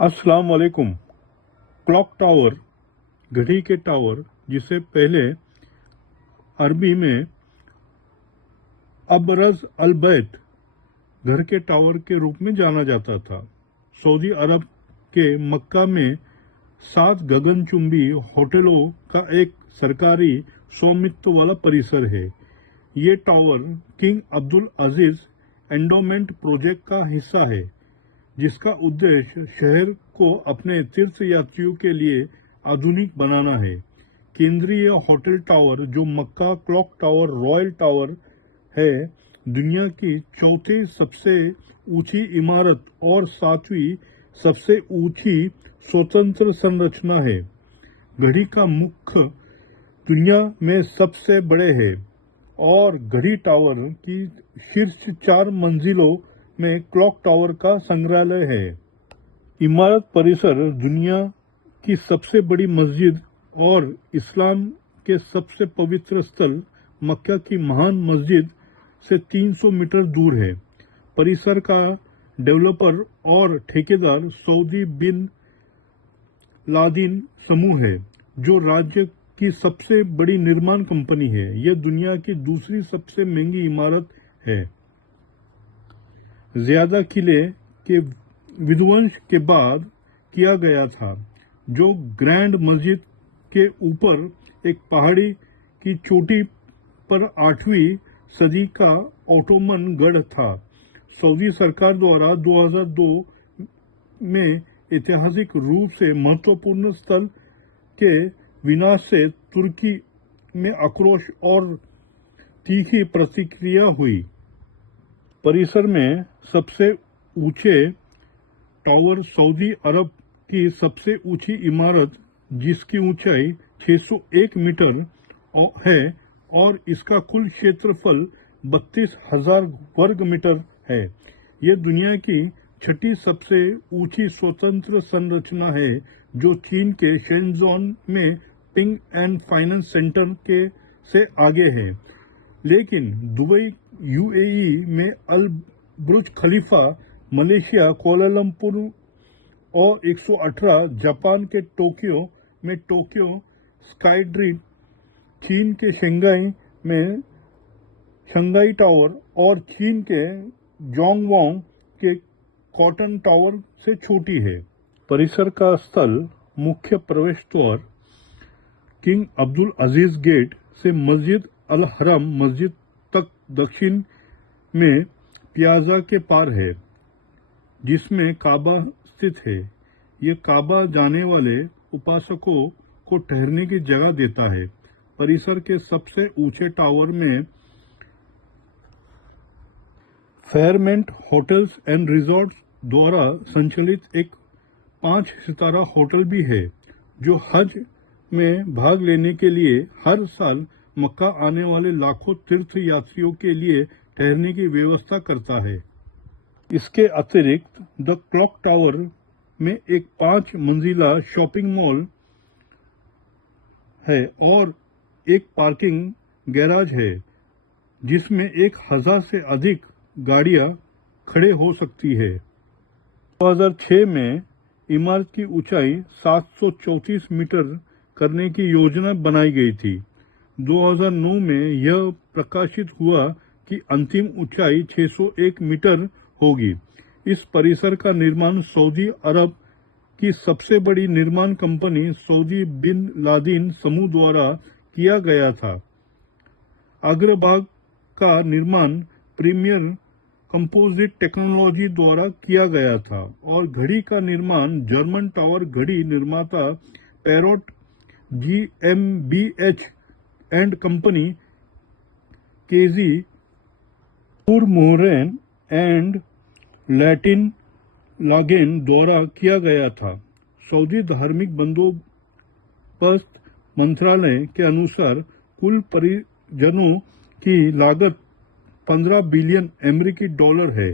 अस्सलाम वालेकुम। Clock tower, घड़ी के टावर, जिसे पहले अरबी में अबरज अल बैत, घर के टावर के रूप में जाना जाता था, सऊदी अरब के मक्का में 7 गगनचुंबी होटलों का एक सरकारी स्वामित्व वाला परिसर है। ये टावर किंग अब्दुल अजीज एंडोमेंट प्रोजेक्ट का हिस्सा है, जिसका उद्देश्य शहर को अपने तीर्थ यात्रियों के लिए आधुनिक बनाना है। केंद्रीय होटल टावर, जो मक्का क्लॉक टावर रॉयल टावर है, दुनिया की चौथी सबसे ऊंची इमारत और 7वीं सबसे ऊंची स्वतंत्र संरचना है। घड़ी का मुख्य दुनिया में सबसे बड़े है और घड़ी टावर की शीर्ष 4 मंजिलों में क्लॉक टावर का संग्रहालय है। इमारत परिसर दुनिया की सबसे बड़ी मस्जिद और इस्लाम के सबसे पवित्र स्थल मक्का की महान मस्जिद से 300 मीटर दूर है। परिसर का डेवलपर और ठेकेदार सऊदी बिन लादेन समूह है, जो राज्य की सबसे बड़ी निर्माण कंपनी है। यह दुनिया की दूसरी सबसे महंगी इमारत है। ज्यादा किले के विध्वंस के बाद किया गया था, जो ग्रैंड मस्जिद के ऊपर एक पहाड़ी की चोटी पर 8वीं सदी का ओटोमन गढ़ था। सऊदी सरकार द्वारा 2002 में ऐतिहासिक रूप से महत्वपूर्ण स्थल के विनाश से तुर्की में आक्रोश और तीखी प्रतिक्रिया हुई। परिसर में सबसे ऊंचे टावर सऊदी अरब की सबसे ऊंची इमारत, जिसकी ऊंचाई 601 मीटर है और इसका कुल क्षेत्रफल 32,000 वर्ग मीटर है। यह दुनिया की 6ठी सबसे ऊंची स्वतंत्र संरचना है, जो चीन के शेनज़ोन में पिंग एंड फाइनेंस सेंटर के से आगे है। लेकिन दुबई यूएई में अल बुर्ज खलीफा, मलेशिया कोलालंपुर और 118 जापान के टोक्यो में टोक्यो स्काईट्रीट, चीन के शंघाई में शंघाई टावर और चीन के जोंगवोंग के कॉटन टावर से छोटी है। परिसर का स्थल मुख्य प्रवेश द्वार किंग अब्दुल अजीज गेट से मस्जिद अल हरम मस्जिद तक दक्षिण में प्याजा के पार है, जिसमें काबा स्थित है। यह काबा जाने वाले उपासकों को ठहरने की जगह देता है। परिसर के सबसे ऊंचे टावर में फेयरमेंट होटल्स एंड रिजॉर्ट्स द्वारा संचालित एक 5 सितारा होटल भी है, जो हज में भाग लेने के लिए हर साल मक्का आने वाले लाखों तीर्थ यात्रियों के लिए ठहरने की व्यवस्था करता है। इसके अतिरिक्त द क्लॉक टावर में एक 5 मंजिला शॉपिंग मॉल है और एक पार्किंग गैराज है, जिसमें 1,000 से अधिक गाड़ियां खड़े हो सकती है। 2006 में इमारत की ऊंचाई 734 मीटर करने की योजना बनाई गई थी। 2009 में यह प्रकाशित हुआ कि अंतिम ऊंचाई 601 मीटर होगी। इस परिसर का निर्माण सऊदी अरब की सबसे बड़ी निर्माण कंपनी सऊदी बिन लादेन समूह द्वारा किया गया था। अग्रभाग का निर्माण प्रीमियर कंपोजिट टेक्नोलॉजी द्वारा किया गया था और घड़ी का निर्माण जर्मन टावर घड़ी निर्माता Perrot GmbH and company KG मुरमुरेन एंड लैटिन लागेन द्वारा किया गया था। सऊदी धार्मिक बंदोबस्त मंत्रालय के अनुसार कुल परियोजनाओं की लागत 15 बिलियन अमेरिकी डॉलर है।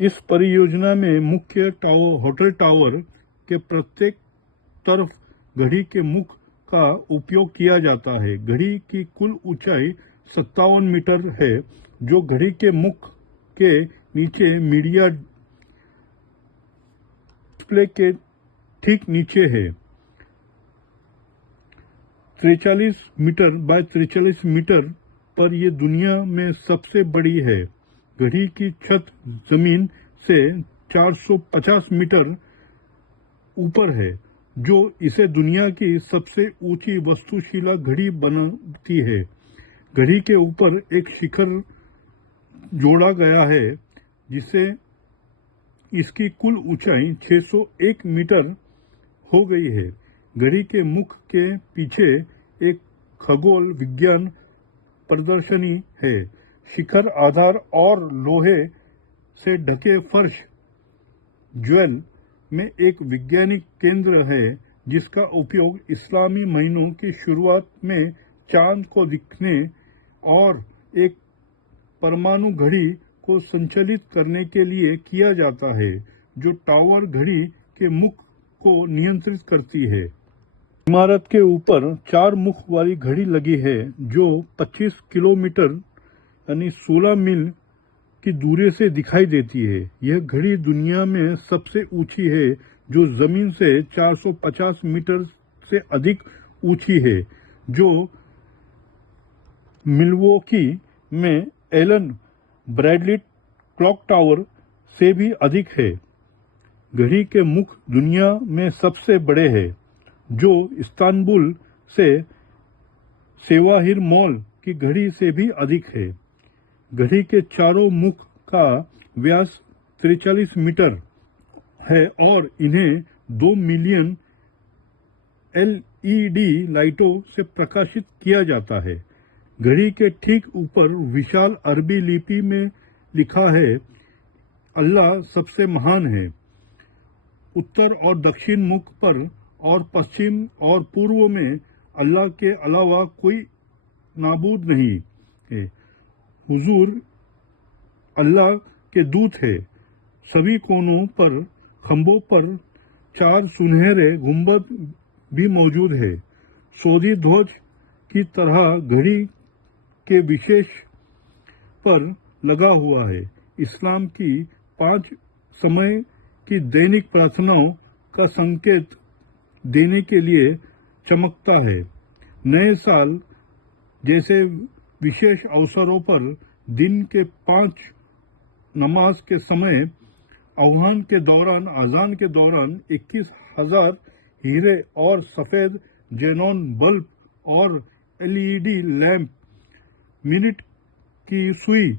इस परियोजना में मुख्य होटल टावर के प्रत्येक तरफ घड़ी के मुख का उपयोग किया जाता है। घड़ी की कुल ऊंचाई 57 मीटर है, जो घड़ी के मुख के नीचे मीडिया डिस्प्ले के ठीक नीचे है। 43 मीटर बाय 43 मीटर पर यह दुनिया में सबसे बड़ी है। घड़ी की छत जमीन से 450 मीटर ऊपर है, जो इसे दुनिया की सबसे ऊंची वस्तुशिला घड़ी बनाती है। घड़ी के ऊपर एक शिखर जोड़ा गया है, जिससे इसकी कुल ऊंचाई 601 मीटर हो गई है। घड़ी के मुख के पीछे एक खगोल विज्ञान प्रदर्शनी है। शिखर आधार और लोहे से ढके फर्श ज्वेल में एक वैज्ञानिक केंद्र है, जिसका उपयोग इस्लामी महीनों की शुरुआत में चांद को दिखने और एक परमाणु घड़ी को संचालित करने के लिए किया जाता है, जो टावर घड़ी के मुख को नियंत्रित करती है। इमारत के ऊपर 4 मुख वाली घड़ी लगी है, जो 25 किलोमीटर यानी 16 मील की दूरी से दिखाई देती है। यह घड़ी दुनिया में सबसे ऊंची है, जो जमीन से 450 मीटर से अधिक ऊंची है, जो मिल्वॉकी में एलन ब्रैडली क्लॉक टावर से भी अधिक है। घड़ी के मुख दुनिया में सबसे बड़े हैं, जो इस्तांबुल से सेवाहिर मॉल की घड़ी से भी अधिक है। घड़ी के चारों मुख का व्यास 43 मीटर है और इन्हें 2 मिलियन एलईडी लाइटों से प्रकाशित किया जाता है। घड़ी के ठीक ऊपर विशाल अरबी लिपि में लिखा है, अल्लाह सबसे महान है। उत्तर और दक्षिण मुख पर और पश्चिम और पूर्व में अल्लाह के अलावा कोई नाबूद नहीं है। हुजूर अल्लाह के दूत है। सभी कोनों पर खंभों पर 4 सुनहरे गुंबद भी मौजूद है। सऊदी ध्वज की तरह घड़ी के विशेष पर लगा हुआ है। इस्लाम की 5 समय की दैनिक प्रार्थनाओं का संकेत देने के लिए चमकता है। नए साल जैसे विशेष अवसरों पर दिन के 5 नमाज के समय आह्वान के दौरान अजान के दौरान 21,000 हीरे और सफेद जेनॉन बल्ब और एलईडी लैंप। मिनट की सुई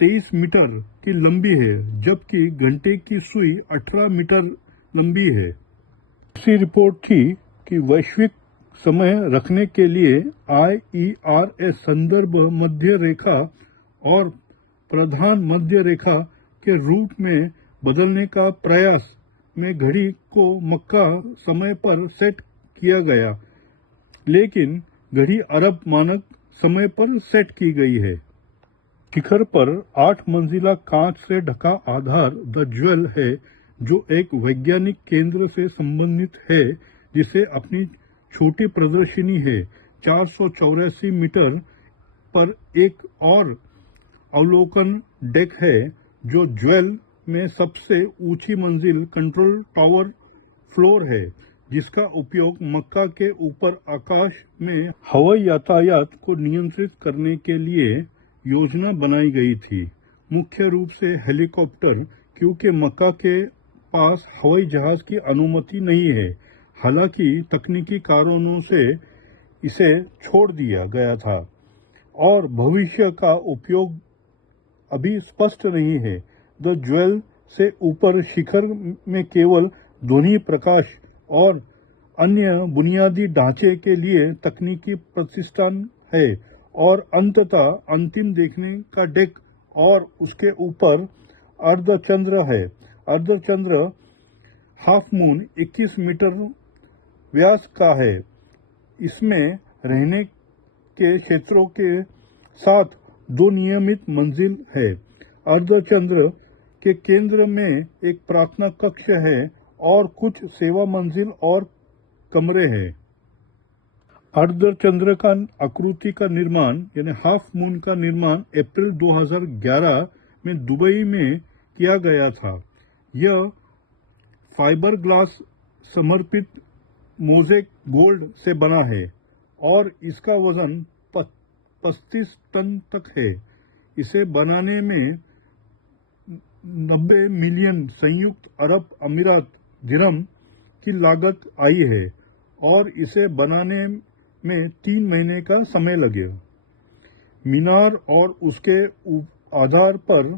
23 मीटर की लंबी है, जबकि घंटे की सुई 18 मीटर लंबी है। दूसरी रिपोर्ट थी कि वैश्विक समय रखने के लिए IERS संदर्भ मध्य रेखा और प्रधान मध्य रेखा के रूप में बदलने का प्रयास में घड़ी को मक्का समय पर सेट किया गया, लेकिन घड़ी अरब मानक समय पर सेट की गई है। शिखर पर 8 मंजिला कांच से ढका आधार द ज्वेल है, जो एक वैज्ञानिक केंद्र से संबंधित है, जिसे अपनी छोटी प्रदर्शनी है। 484 मीटर पर एक और अवलोकन डेक है, जो ज्वेल में सबसे ऊंची मंजिल कंट्रोल टावर फ्लोर है, जिसका उपयोग मक्का के ऊपर आकाश में हवाई यातायात को नियंत्रित करने के लिए योजना बनाई गई थी। मुख्य रूप से हेलीकॉप्टर, क्योंकि मक्का के पास हवाई जहाज की अनुमति नहीं है। हालांकि तकनीकी कारणों से इसे छोड़ दिया गया था और भविष्य का उपयोग अभी स्पष्ट नहीं है। द ज्वेल से ऊपर शिखर में केवल ध्वनि प्रकाश और अन्य बुनियादी ढांचे के लिए तकनीकी प्रतिष्ठान है और अंततः अंतिम देखने का डेक और उसके ऊपर अर्धचंद्र है। अर्धचंद्र हाफ मून 21 मीटर व्यास का है। इसमें रहने के क्षेत्रों के साथ 2 नियमित मंजिल है। अर्धचंद्र के केंद्र में एक प्रार्थना कक्ष है और कुछ सेवा मंजिल और कमरे हैं। अर्धचंद्र का आकृति का निर्माण यानी हाफ मून का निर्माण अप्रैल 2011 में दुबई में किया गया था। यह फाइबर ग्लास समर्पित मोज़ेक गोल्ड से बना है और इसका वजन 35 टन तक है। इसे बनाने में 90 मिलियन संयुक्त अरब अमीरात दिरहम की लागत आई है और इसे बनाने में 3 महीने का समय लगे। मीनार और उसके आधार पर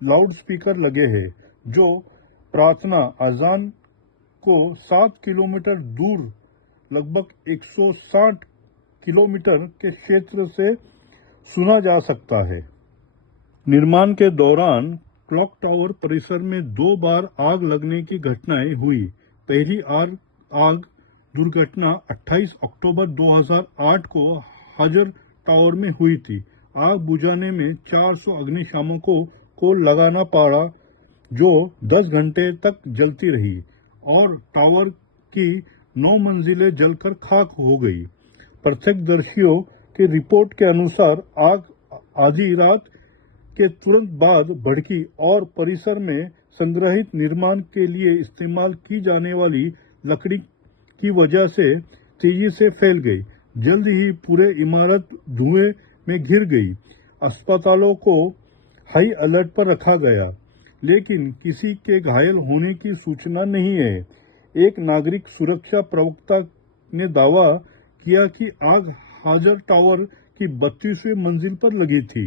लाउडस्पीकर लगे हैं जो प्रार्थना अजान को 7 किलोमीटर दूर लगभग 160 किलोमीटर के क्षेत्र से सुना जा सकता है। निर्माण के दौरान क्लॉक टावर परिसर में 2 बार आग लगने की घटनाएं हुई। पहली आग दुर्घटना 28 अक्टूबर 2008 को हाजर टावर में हुई थी। आग बुझाने में 400 अग्निशामकों को लगाना पड़ा जो 10 घंटे तक जलती रही और टावर की 9 मंजिलें जलकर खाक हो गई। प्रत्यक्षदर्शियों की रिपोर्ट के अनुसार आग आधी रात के तुरंत बाद भड़की और परिसर में संग्रहित निर्माण के लिए इस्तेमाल की जाने वाली लकड़ी की वजह से तेजी से फैल गई। जल्द ही पूरे इमारत धुएं में घिर गई। अस्पतालों को हाई अलर्ट पर रखा गया, लेकिन किसी के घायल होने की सूचना नहीं है। एक नागरिक सुरक्षा प्रवक्ता ने दावा किया कि आग हाजर टावर की 32वीं मंजिल पर लगी थी।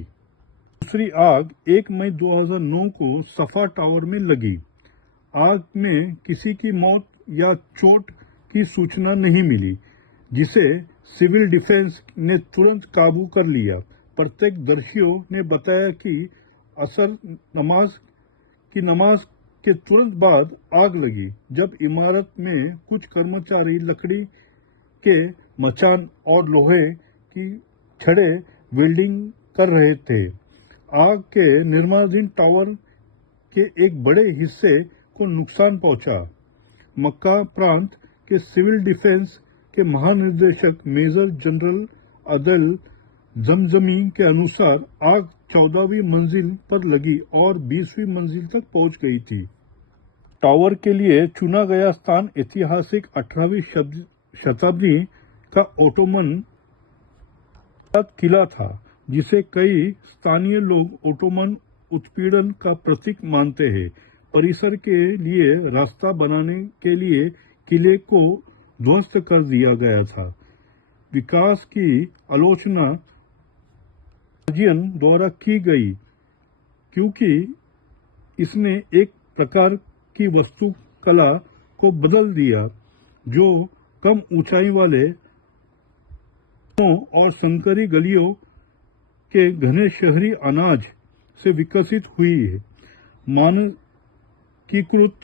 दूसरी आग 1 मई 2009 को सफा टावर में लगी। आग में किसी की मौत या चोट की सूचना नहीं मिली, जिसे सिविल डिफेंस ने तुरंत काबू कर लिया। प्रत्यक्षदर्शियों ने बताया कि असर नमाज के तुरंत बाद आग लगी, जब इमारत में कुछ कर्मचारी लकड़ी के मचान और लोहे की छड़ें वेल्डिंग कर रहे थे। आग के निर्माणाधीन टावर के एक बड़े हिस्से को नुकसान पहुंचा। मक्का प्रांत के सिविल डिफेंस के महानिदेशक मेजर जनरल अदल जमजमी के अनुसार आग 14वीं मंजिल पर लगी और 20वीं मंजिल तक पहुंच गई थी। टावर के लिए चुना गया स्थान ऐतिहासिक 18वीं शताब्दी का ओटोमन किला था, जिसे कई स्थानीय लोग ओटोमन उत्पीड़न का प्रतीक मानते हैं। परिसर के लिए रास्ता बनाने के लिए किले को ध्वस्त कर दिया गया था। विकास की आलोचना सर्जियन द्वारा की गई क्योंकि इसने एक प्रकार की वास्तुकला को बदल दिया जो कम ऊंचाई वाले और संकरी गलियों के घने शहरी अनाज से विकसित हुई है। मानकीकृत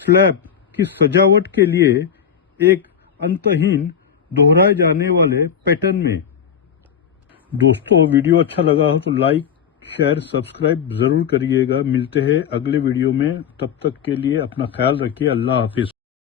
स्लैब की सजावट के लिए एक अंतहीन दोहराए जाने वाले पैटर्न में। दोस्तों, वीडियो अच्छा लगा हो तो लाइक, शेयर, सब्सक्राइब जरूर करिएगा। मिलते हैं अगले वीडियो में, तब तक के लिए अपना ख्याल रखिए। अल्लाह हाफिज।